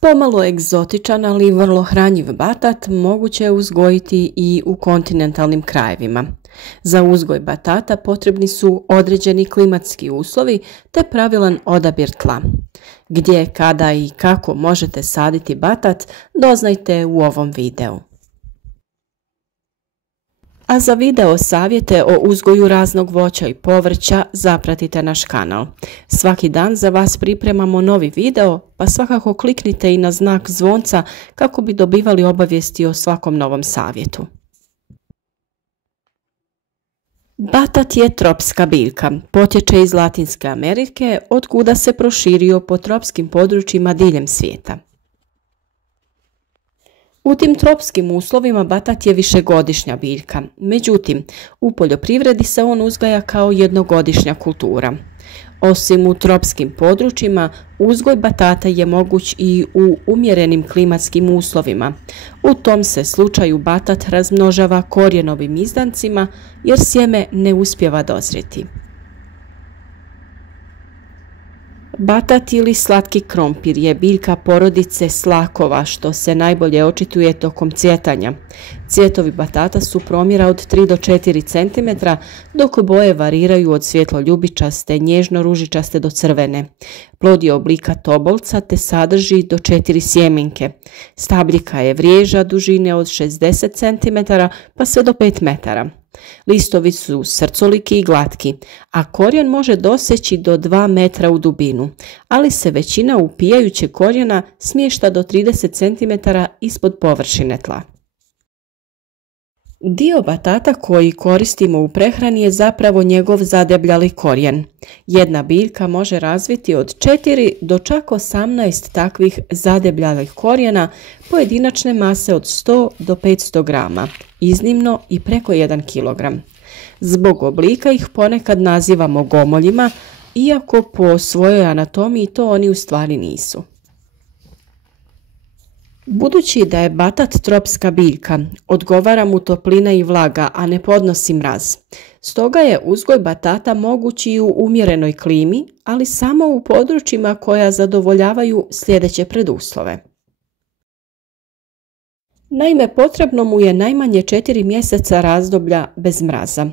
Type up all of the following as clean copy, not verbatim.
Pomalo egzotičan, ali vrlo hranjiv batat moguće je uzgojiti i u kontinentalnim krajevima. Za uzgoj batata potrebni su određeni klimatski uslovi te pravilan odabir tla. Gdje, kada i kako možete saditi batat, doznajte u ovom videu. A za video savjete o uzgoju raznog voća i povrća zapratite naš kanal. Svaki dan za vas pripremamo novi video, pa svakako kliknite i na znak zvonca kako bi dobivali obavijesti o svakom novom savjetu. Batat je tropska biljka, potječe iz Latinske Amerike, od kuda se proširio po tropskim područjima diljem svijeta. U tim tropskim uslovima batat je višegodišnja biljka, međutim, u poljoprivredi se on uzgaja kao jednogodišnja kultura. Osim u tropskim područjima, uzgoj batata je moguć i u umjerenim klimatskim uslovima. U tom se slučaju batat razmnožava korijenovim izdancima jer sjeme ne uspijeva dozrijeti. Batat ili slatki krompir je biljka porodice slakova što se najbolje očituje tokom cvjetanja. Cvjetovi batata su promjera od 3 do 4 cm, dok boje variraju od svjetlo-ljubičaste, nježno-ružičaste do crvene. Plod je oblika tobolca te sadrži do 4 sjemenke. Stabljika je vriježa dužine od 60 cm pa sve do 5 metara. Listovi su srcoliki i glatki, a korijen može doseći do 2 metra u dubinu, ali se većina upijajućeg korijena smješta do 30 cm ispod površine tla. Dio batata koji koristimo u prehrani je zapravo njegov zadebljali korijen. Jedna biljka može razviti od 4 do čak 18 takvih zadebljalih korijena pojedinačne mase od 100 do 500 grama, iznimno i preko 1 kg. Zbog oblika ih ponekad nazivamo gomoljima, iako po svojoj anatomiji to oni u stvari nisu. Budući da je batat tropska biljka, odgovara mu toplina i vlaga, a ne podnosi mraz. Stoga je uzgoj batata moguć i u umjerenoj klimi, ali samo u područjima koja zadovoljavaju sljedeće preduslove. Naime, potrebno mu je najmanje 4 mjeseca razdoblja bez mraza.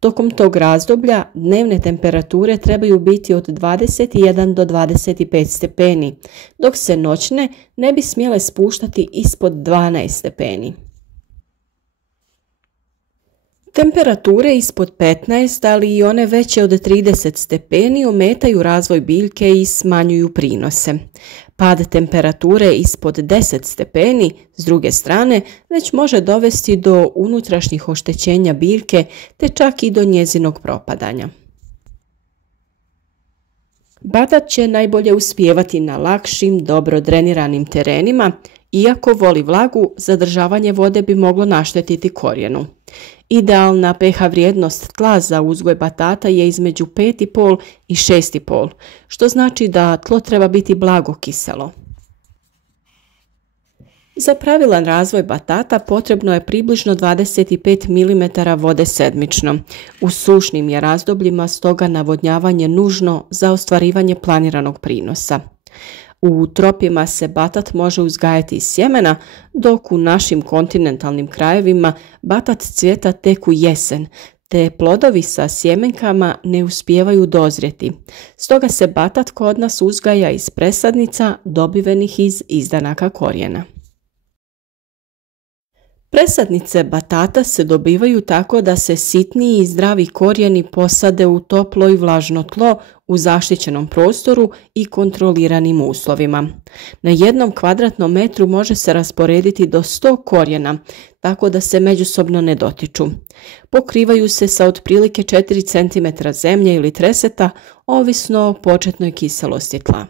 Tokom tog razdoblja dnevne temperature trebaju biti od 21 do 25 stepeni, dok se noćne ne bi smjele spuštati ispod 12 stepeni. Temperature ispod 15, ali i one veće od 30 stepeni ometaju razvoj biljke i smanjuju prinose. Pad temperature ispod 10 stepeni, s druge strane, već može dovesti do unutrašnjih oštećenja biljke te čak i do njezinog propadanja. Batat će najbolje uspijevati na lakšim, dobro dreniranim terenima, iako voli vlagu, zadržavanje vode bi moglo naštetiti korijenu. Idealna pH vrijednost tla za uzgoj batata je između 5,5 i 6,5, što znači da tlo treba biti blago kiselo. Za pravilan razvoj batata potrebno je približno 25 mm vode sedmično. U sušnim je razdobljima stoga navodnjavanje nužno za ostvarivanje planiranog prinosa. U tropima se batat može uzgajati iz sjemena, dok u našim kontinentalnim krajevima batat cvjeta tek u jesen, te plodovi sa sjemenkama ne uspijevaju dozrijeti. Stoga se batat kod nas uzgaja iz presadnica dobivenih iz izdanaka korijena. Presadnice batata se dobivaju tako da se sitniji i zdravi korijeni posade u toplo i vlažno tlo u zaštićenom prostoru i kontroliranim uslovima. Na 1 kvadratnom metru može se rasporediti do 100 korijena, tako da se međusobno ne dotiču. Pokrivaju se sa otprilike 4 cm zemlje ili treseta, ovisno o početnoj kiselosti tla.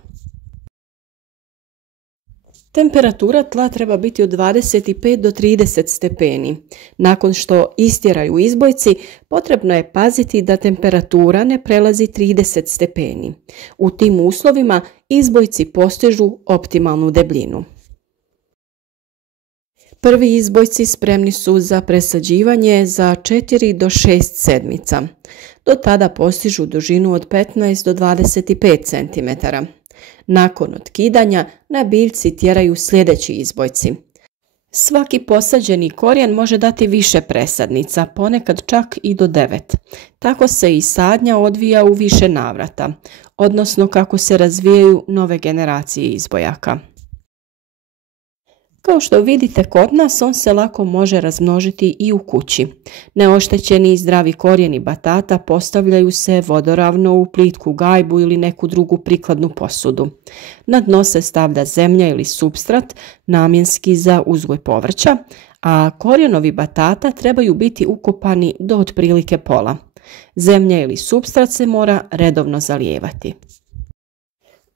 Temperatura tla treba biti od 25 do 30 stepeni. Nakon što istjeraju izbojci, potrebno je paziti da temperatura ne prelazi 30 stepeni. U tim uslovima izbojci postižu optimalnu debljinu. Prvi izbojci spremni su za presađivanje za 4 do 6 sedmica. Do tada postižu dužinu od 15 do 25 cm. Nakon otkidanja na biljci tjeraju sljedeći izbojci. Svaki posađeni korijen može dati više presadnica, ponekad čak i do 9. Tako se i sadnja odvija u više navrata, odnosno kako se razvijaju nove generacije izbojaka. Kao što vidite kod nas, on se lako može razmnožiti i u kući. Neoštećeni i zdravi korijeni batata postavljaju se vodoravno u plitku gajbu ili neku drugu prikladnu posudu. Na dno se stavlja zemlja ili supstrat namjenski za uzgoj povrća, a korijenovi batata trebaju biti ukopani do otprilike pola. Zemlja ili supstrat se mora redovno zalijevati.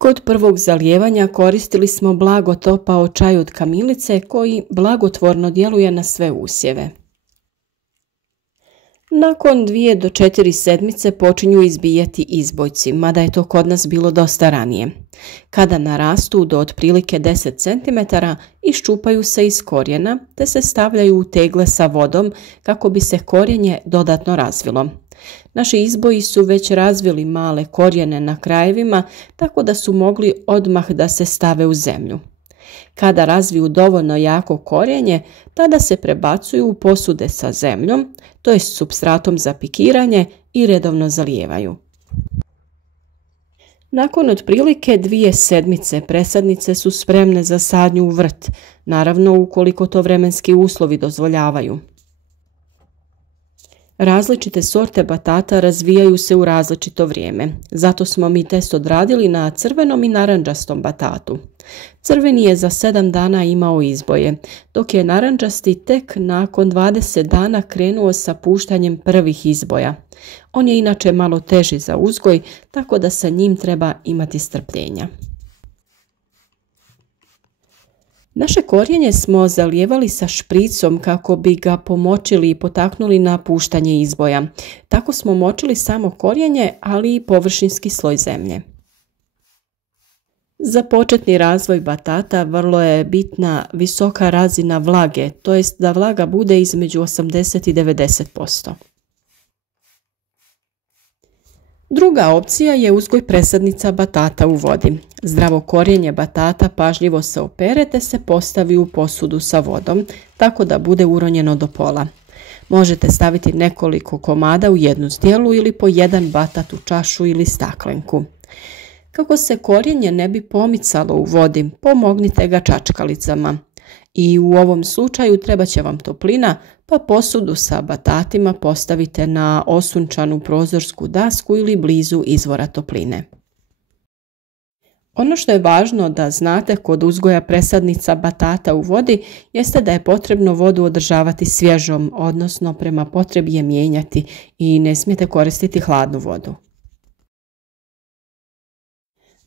Kod prvog zalijevanja koristili smo blago topao čaj od kamilice koji blagotvorno djeluje na sve usjeve. Nakon 2 do 4 sedmice počinju izbijati izbojci, mada je to kod nas bilo dosta ranije. Kada narastu do otprilike 10 cm, iščupaju se iz korijena te se stavljaju u tegle sa vodom kako bi se korijenje dodatno razvilo. Naši izboji su već razvili male korijene na krajevima, tako da su mogli odmah da se stave u zemlju. Kada razviju dovoljno jako korijenje, tada se prebacuju u posude sa zemljom, to jest supstratom za pikiranje, i redovno zalijevaju. Nakon otprilike 2 sedmice presadnice su spremne za sadnju u vrt, naravno ukoliko to vremenski uslovi dozvoljavaju. Različite sorte batata razvijaju se u različito vrijeme, zato smo mi test odradili na crvenom i narandžastom batatu. Crveni je za 7 dana imao izboje, dok je narandžasti tek nakon 20 dana krenuo sa puštanjem prvih izboja. On je inače malo teži za uzgoj, tako da sa njim treba imati strpljenja. Naše korijenje smo zalijevali sa špricom kako bi ga pomočili i potaknuli na puštanje izboja. Tako smo močili samo korijenje, ali i površinski sloj zemlje. Za početni razvoj batata vrlo je bitna visoka razina vlage, to jest da vlaga bude između 80 i 90%. Druga opcija je uzgoj presadnica batata u vodi. Zdravo korijenje batata pažljivo se opere te se postavi u posudu sa vodom, tako da bude uronjeno do pola. Možete staviti nekoliko komada u jednu zdjelu ili po jedan batat u čašu ili staklenku. Kako se korijenje ne bi pomicalo u vodi, pomognite ga čačkalicama. I u ovom slučaju treba će vam toplina, pa posudu sa batatima postavite na osunčanu prozorsku dasku ili blizu izvora topline. Ono što je važno da znate kod uzgoja presadnica batata u vodi jeste da je potrebno vodu održavati svježom, odnosno prema potrebi je mijenjati i ne smijete koristiti hladnu vodu.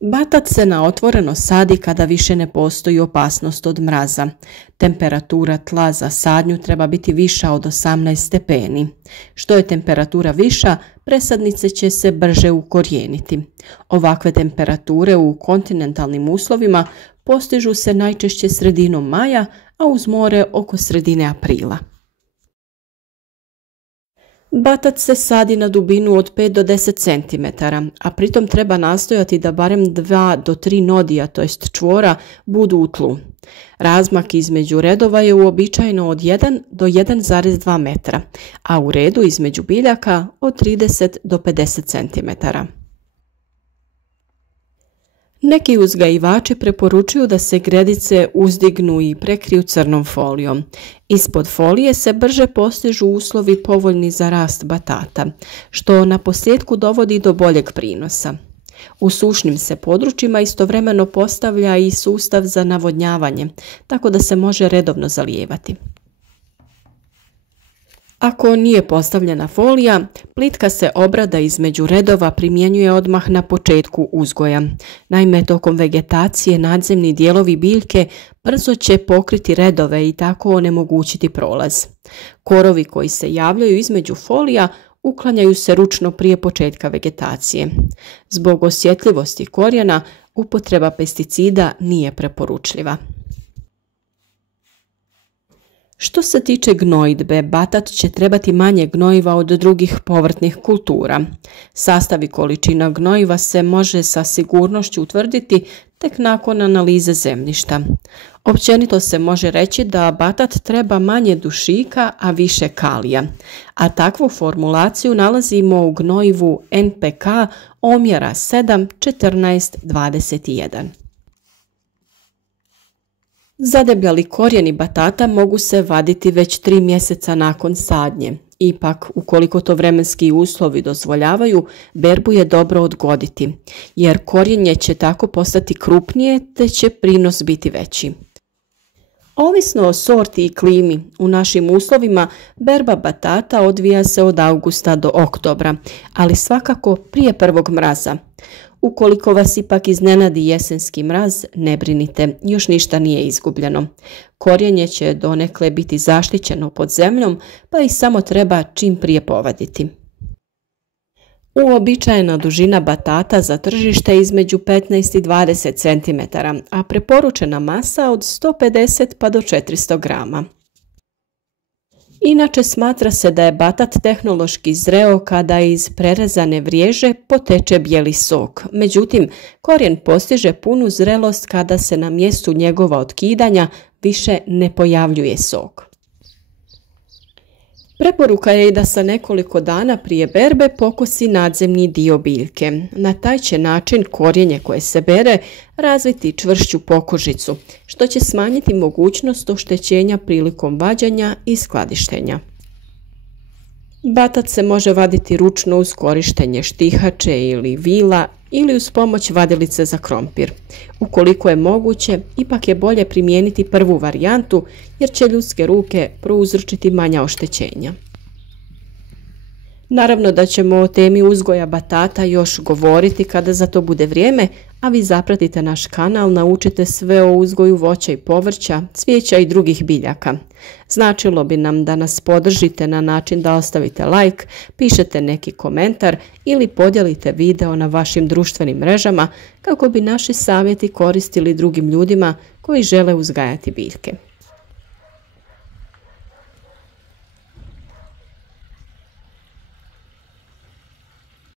Batat se na otvoreno sadi kada više ne postoji opasnost od mraza. Temperatura tla za sadnju treba biti viša od 18 stepeni. Što je temperatura viša, presadnice će se brže ukorijeniti. Ovakve temperature u kontinentalnim uslovima postižu se najčešće sredinom maja, a uz more oko sredine aprila. Batat se sadi na dubinu od 5 do 10 cm, a pritom treba nastojati da barem 2 do 3 nodija, to jest čvora, budu u tlu. Razmak između redova je uobičajeno od 1 do 1,2 metra, a u redu između biljaka od 30 do 50 cm. Neki uzgajivači preporučuju da se gredice uzdignu i prekriju crnom folijom. Ispod folije se brže postižu uslovi povoljni za rast batata, što na posljedku dovodi do boljeg prinosa. U sušnim se područjima istovremeno postavlja i sustav za navodnjavanje, tako da se može redovno zalijevati. Ako nije postavljena folija, plitka se obrada između redova primjenjuje odmah na početku uzgoja. Naime, tokom vegetacije nadzemni dijelovi biljke brzo će pokriti redove i tako onemogućiti prolaz. Korovi koji se javljaju između folija uklanjaju se ručno prije početka vegetacije. Zbog osjetljivosti korijena, upotreba pesticida nije preporučljiva. Što se tiče gnojidbe, batat će trebati manje gnojiva od drugih povrtnih kultura. Sastav i količina gnojiva se može sa sigurnošću utvrditi tek nakon analize zemljišta. Općenito se može reći da batat treba manje dušika, a više kalija, a takvu formulaciju nalazimo u gnojivu NPK omjera 7:14:21. Zadebljali korijeni batata mogu se vaditi već 3 mjeseca nakon sadnje. Ipak, ukoliko to vremenski uslovi dozvoljavaju, berbu je dobro odgoditi, jer korijenje će tako postati krupnije te će prinos biti veći. Ovisno o sorti i klimi, u našim uslovima berba batata odvija se od augusta do oktobra, ali svakako prije prvog mraza. Ukoliko vas ipak iznenadi jesenski mraz, ne brinite, još ništa nije izgubljeno. Korijenje će donekle biti zaštićeno pod zemljom, pa ih samo treba čim prije povaditi. Uobičajena dužina batata za tržište je između 15 i 20 cm, a preporučena masa od 150 pa do 400 grama. Inače smatra se da je batat tehnološki zreo kada iz prerezane vriježe poteče bijeli sok. Međutim, korijen postiže punu zrelost kada se na mjestu njegova otkidanja više ne pojavljuje sok. Preporuka je i da sa nekoliko dana prije berbe pokosi nadzemni dio biljke. Na taj će način korijenje koje se bere razviti čvršću pokožicu, što će smanjiti mogućnost oštećenja prilikom vađenja i skladištenja. Batat se može vaditi ručno uz korištenje štihače ili vila ili uz pomoć vadilice za krompir. Ukoliko je moguće, ipak je bolje primijeniti prvu varijantu jer će ljudske ruke prouzročiti manja oštećenja. Naravno da ćemo o temi uzgoja batata još govoriti kada za to bude vrijeme, a vi zapratite naš kanal, naučite sve o uzgoju voća i povrća, cvijeća i drugih biljaka. Značilo bi nam da nas podržite na način da ostavite like, pišete neki komentar ili podijelite video na vašim društvenim mrežama kako bi naši savjeti koristili drugim ljudima koji žele uzgajati biljke.